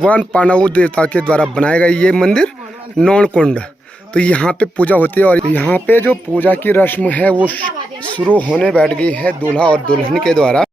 भगवान पांडवों देवता के द्वारा बनाया गया ये मंदिर नौन कुंड। तो यहाँ पे पूजा होती है और यहाँ पे जो पूजा की रस्म है वो शुरू होने बैठ गई है दूल्हा और दुल्हन के द्वारा।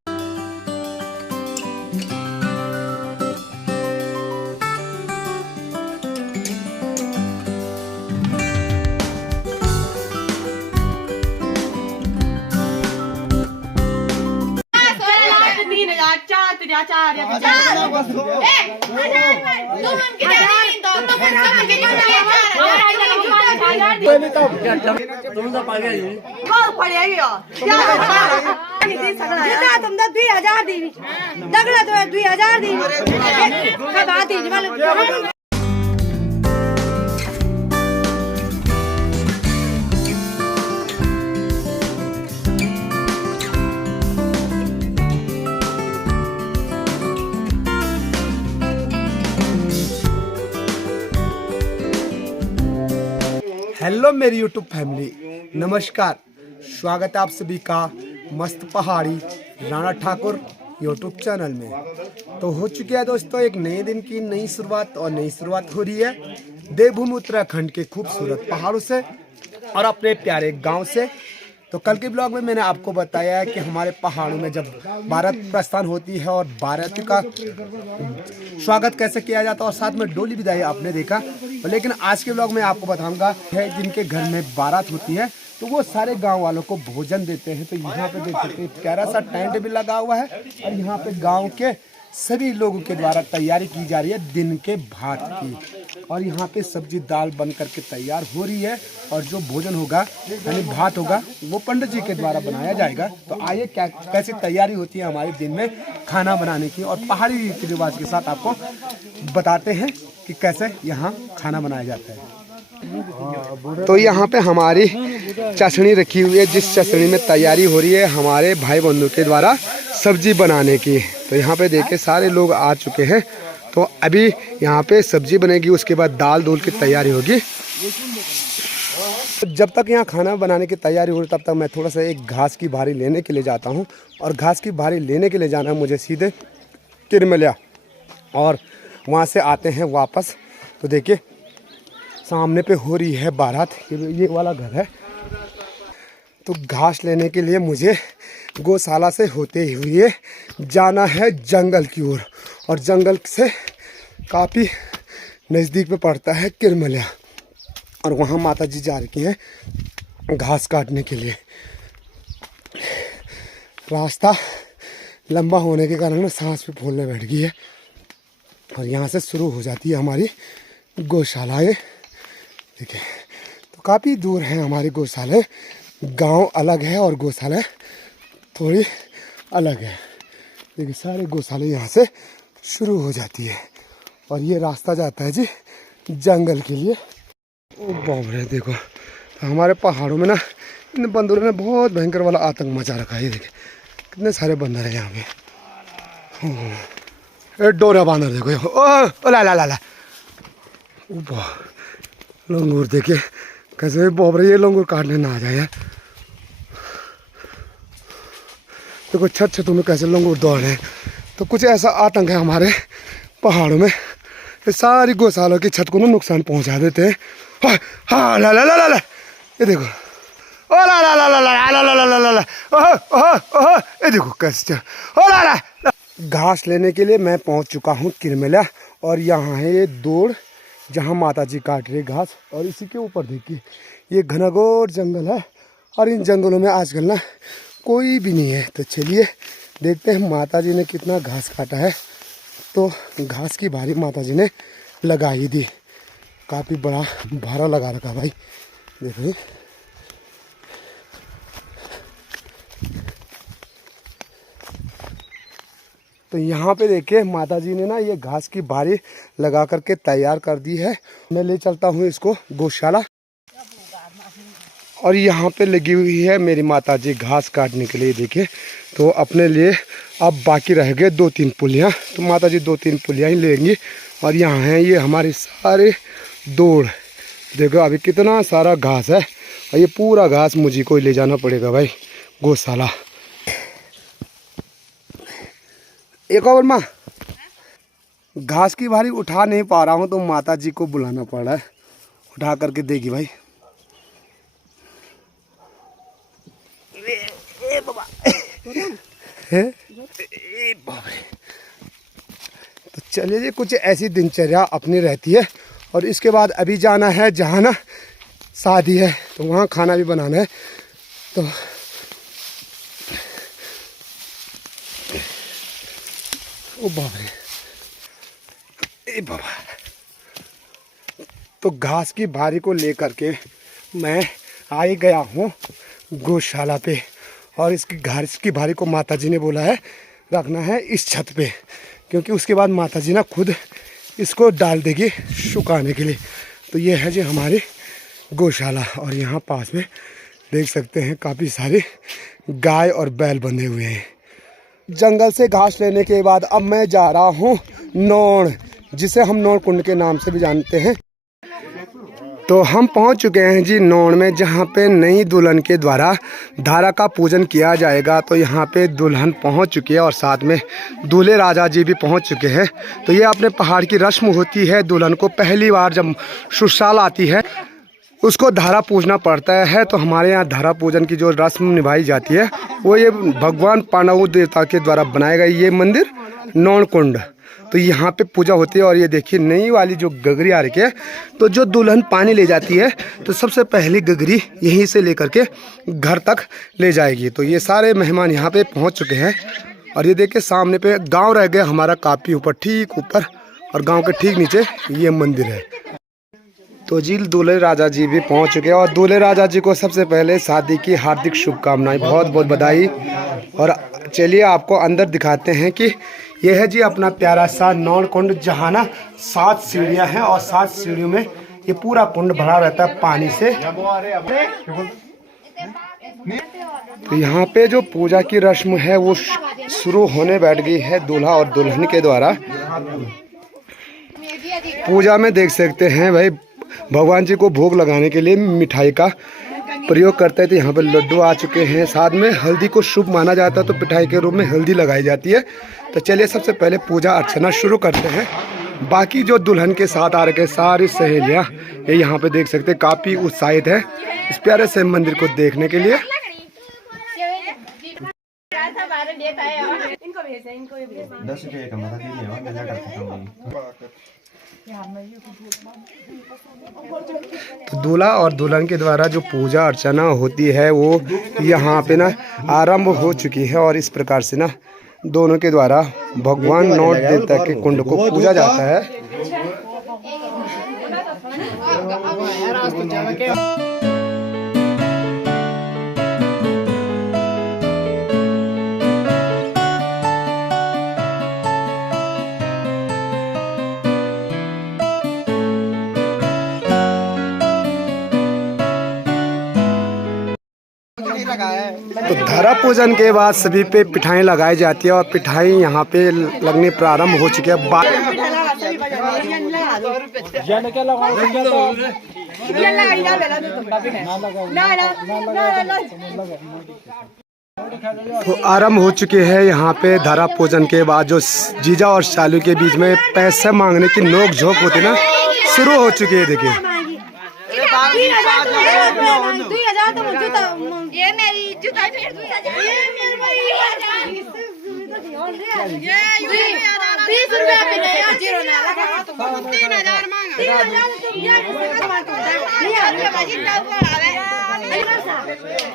हेलो मेरी यूट्यूब फैमिली, नमस्कार। स्वागत है आप सभी का मस्त पहाड़ी राणा ठाकुर यूट्यूब चैनल में। तो हो चुकी है दोस्तों एक नए दिन की नई शुरुआत और नई शुरुआत हो रही है देवभूमि उत्तराखंड के खूबसूरत पहाड़ों से और अपने प्यारे गांव से। तो कल के ब्लॉग में मैंने आपको बताया है कि हमारे पहाड़ों में जब बारात प्रस्थान होती है और बाराती का स्वागत कैसे किया जाता है और साथ में डोली विदाई आपने देखा। लेकिन आज के ब्लॉग में आपको बताऊंगा है जिनके घर में बारात होती है तो वो सारे गांव वालों को भोजन देते हैं। तो यहाँ पे देख सकते हैं प्यारा सा टेंट भी लगा हुआ है और यहाँ पे गाँव के सभी लोगों के द्वारा तैयारी की जा रही है दिन के भात की। और यहाँ पे सब्जी दाल बन करके तैयार हो रही है और जो भोजन होगा यानी भात होगा वो पंडित जी के द्वारा बनाया जाएगा। तो आइए क्या कैसी तैयारी होती है हमारे दिन में खाना बनाने की और पहाड़ी रीति रिवाज के साथ आपको बताते हैं कि कैसे यहाँ खाना बनाया जाता है। तो यहाँ पे हमारी चटनी रखी हुई है जिस चटनी में तैयारी हो रही है हमारे भाई बंधु के द्वारा सब्जी बनाने की। तो यहाँ पे देखिए सारे लोग आ चुके हैं। तो अभी यहाँ पे सब्जी बनेगी, उसके बाद दाल दूल की तैयारी होगी। जब तक यहाँ खाना बनाने की तैयारी हो रही तब तक मैं थोड़ा सा एक घास की भारी लेने के लिए जाता हूँ। और घास की भारी लेने के लिए जाना है मुझे सीधे किरमलिया और वहाँ से आते हैं वापस। तो देखिए सामने पे हो रही है बारात, ये वाला घर है। तो घास लेने के लिए मुझे गौशाला से होते हुए जाना है जंगल की ओर और जंगल से काफ़ी नज़दीक पे पड़ता है किरमलिया और वहाँ माता जी जा रही हैं घास काटने के लिए। रास्ता लंबा होने के कारण सांस पे फूलने बैठ गई है और यहाँ से शुरू हो जाती है हमारी गौशालाएँ। ठीक है, तो काफ़ी दूर है हमारी गौशाला। गांव अलग है और गौशाला थोड़ी अलग है। देखिए सारे गौशाला यहाँ से शुरू हो जाती है और ये रास्ता जाता है जी जंगल के लिए। ओ बाप रे, देखो तो हमारे पहाड़ों में ना इन बंदरों ने बहुत भयंकर वाला आतंक मचा रखा है। ये देखिए कितने सारे बंदर हैं यहाँ पे। डोरा बांदर देखो, ओ ला ला ला ला, लंगूर देखिए कैसे बाप रे, ये लंगूर काटने ना आ जाए यार। देखो छतों में कैसे लंगूर दौड़ रहे हैं। तो कुछ ऐसा आतंक है हमारे पहाड़ों में, ये सारी गौशालों की छत को ना नुकसान पहुंचा देते हैं। हाँ ला ला ला ला ला, ये देखो, ओ ला ला ला ला ला ला ला ला ला ला, ओह ओह ओह, ये देखो कैसे, ओ ला ला। घास लेने के लिए मैं पहुंच चुका हूँ किरमलिया और यहाँ है ये दौड़ जहाँ माता जी काट रही घास। और इसी के ऊपर देखिए ये घनघोर जंगल है और इन जंगलों में आजकल ना कोई भी नहीं है। तो चलिए देखते हैं माता जी ने कितना घास काटा है। तो घास की भारी माता जी ने लगा ही दी, काफ़ी बड़ा भारा लगा रखा भाई, देखिए। तो यहाँ पे देखिए माता जी ने ना ये घास की भारी लगा करके तैयार कर दी है। मैं ले चलता हूँ इसको गौशाला और यहाँ पे लगी हुई है मेरी माता जी घास काटने के लिए। देखिए तो अपने लिए अब बाकी रह गए 2-3 पुलियाँ। तो माता जी 2-3 पुलियाँ ही लेंगी और यहाँ हैं ये हमारे सारे दौड़। देखो अभी कितना सारा घास है और ये पूरा घास मुझे को ले जाना पड़ेगा भाई गौशाला। एक और माँ घास की भारी उठा नहीं पा रहा हूँ तो माता जी को बुलाना पड़ रहा है, उठा करके देगी भाई। ए बाबा है तो चलिए जी, कुछ ऐसी दिनचर्या अपनी रहती है। और इसके बाद अभी जाना है जहाँ ना शादी है, तो वहाँ खाना भी बनाना है। तो ओ बाबा, ए बाबा, तो घास की भारी को लेकर के मैं आ ही गया हूँ गौशाला पे। और इसकी घास की भारी को माता जी ने बोला है रखना है इस छत पे, क्योंकि उसके बाद माता जी ना खुद इसको डाल देगी सुखाने के लिए। तो ये है जी हमारी गौशाला। और यहाँ पास में देख सकते हैं काफ़ी सारे गाय और बैल बंधे हुए हैं। जंगल से घास लेने के बाद अब मैं जा रहा हूँ नौण, जिसे हम नौण कुंड के नाम से भी जानते हैं। तो हम पहुंच चुके हैं जी नौण में, जहां पे नई दुल्हन के द्वारा धारा का पूजन किया जाएगा। तो यहां पे दुल्हन पहुंच चुकी है और साथ में दूल्हे राजा जी भी पहुंच चुके हैं। तो ये अपने पहाड़ की रस्म होती है, दुल्हन को पहली बार जब ससुराल आती है उसको धारा पूजना पड़ता है। तो हमारे यहाँ धारा पूजन की जो रस्म निभाई जाती है वो ये भगवान पांडव देवता के द्वारा बनाया गया ये मंदिर नौण कुंड। तो यहाँ पे पूजा होती है। और ये देखिए नई वाली जो गगरी आ रही है, तो जो दुल्हन पानी ले जाती है तो सबसे पहली गगरी यहीं से लेकर के घर तक ले जाएगी। तो ये सारे मेहमान यहाँ पे पहुँच चुके हैं। और ये देखिए सामने पे गांव रह गया हमारा काफ़ी ऊपर, ठीक ऊपर, और गांव के ठीक नीचे ये मंदिर है। तो जी दूल्हे राजा जी भी पहुँच चुके हैं। और दूल्हे राजा जी को सबसे पहले शादी की हार्दिक शुभकामनाएं, बहुत बहुत बधाई। और चलिए आपको अंदर दिखाते हैं कि यह है जी अपना प्यारा सा नौण कुंड, जहाँ ना 7 सीढ़ियाँ हैं और 7 सीढ़ियों में ये पूरा कुंड भरा रहता है पानी से। तो यहाँ पे जो पूजा की रस्म है वो शुरू होने बैठ गई है दूल्हा और दुल्हन के द्वारा। पूजा में देख सकते हैं भाई भगवान जी को भोग लगाने के लिए मिठाई का प्रयोग करते हैं। तो यहाँ पे लड्डू आ चुके हैं, साथ में हल्दी को शुभ माना जाता है तो मिठाई के रूप में हल्दी लगाई जाती है। तो चलिए सबसे पहले पूजा अर्चना शुरू करते हैं। बाकी जो दुल्हन के साथ आ रखे सारी सहेलियाँ ये यहाँ पे देख सकते हैं काफ़ी उत्साहित है इस प्यारे से मंदिर को देखने के लिए। तो दूल्हा और दुल्हन के द्वारा जो पूजा अर्चना होती है वो यहाँ पे ना आरंभ हो चुकी है। और इस प्रकार से ना दोनों के द्वारा भगवान नौण देवता के कुंड को पूजा जाता है। तो धारा पूजन के बाद सभी पे पिठाई लगाई जाती है और पिठाई यहाँ पे लगने प्रारंभ हो चुकी है। तो आरंभ हो चुके हैं यहाँ पे धारा पूजन के बाद जो जीजा और सालू के बीच में पैसे मांगने की नोक झोंक होती है ना शुरू हो चुकी है। देखिए ये मेरी जूता फिर 2000 ये 20 रुपया भी नहीं यार, जीरो ना लगा तो 3000 मांगा 3000 तो यार किसी का मार तो नहीं यार ये बाजी का बोल आ रहा है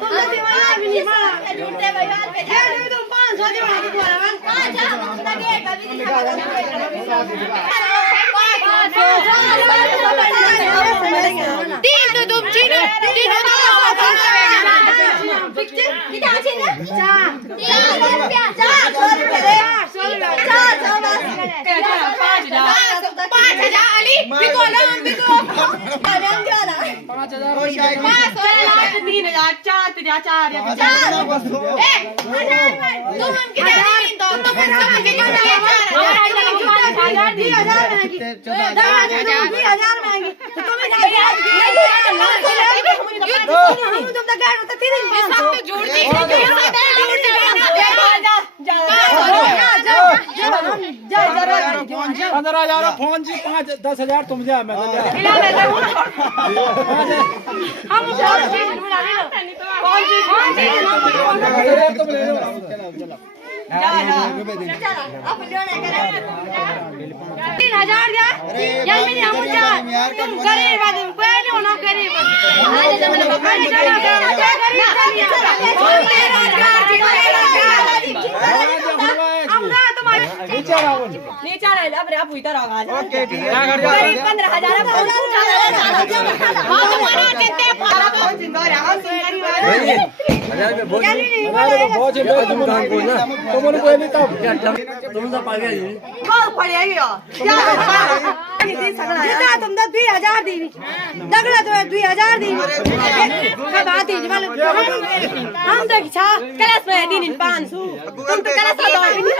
तुम दीवाना भी नहीं मारा लूटते भाई बात पे यार तुम 500 दीवाना की बोला मान 5000 मुझे दे कभी नहीं तीन तो तुम चीनो तीन तो कितना चाहिए 4 रुपया 400 अली बिको ना हम बिको रंग क्या ना 5000 3000 4000 तुम हम कितना नहीं तो तुम हम कितना 4000 मांगी 2000 मांगी तो तुम हम तुम तक गए तो 3000 सब तो जोड़ दी 15,000 फोन जी 5-10,000 तुम जा मैं तीन 3,000 दिया यार मैंने हम जा तुम गरीब आदमी कोई नहीं होना गरीब आज जमाने में नीचे रहे अब रे आप इधर आ जा ओके 15,000 तुम 2,000 दी दगड़ा तो 2,000 दी हम तो क्लास में दिन 500 तुम तो क्लास में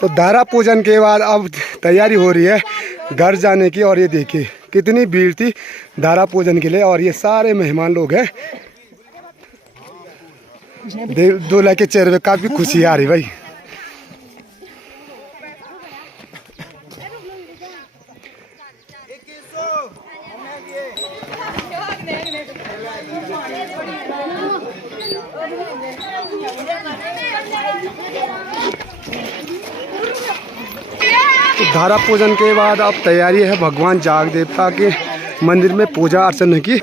तो दारा पूजन के बाद अब तैयारी हो रही है घर जाने की। और ये देखिए कितनी भीड़ थी दारा पूजन के लिए और ये सारे मेहमान लोग हैं। दूल्हा के चेहरे पे काफी खुशी आ रही भाई। धारा पूजन के बाद अब तैयारी है भगवान जाग देवता के मंदिर में पूजा अर्चना की।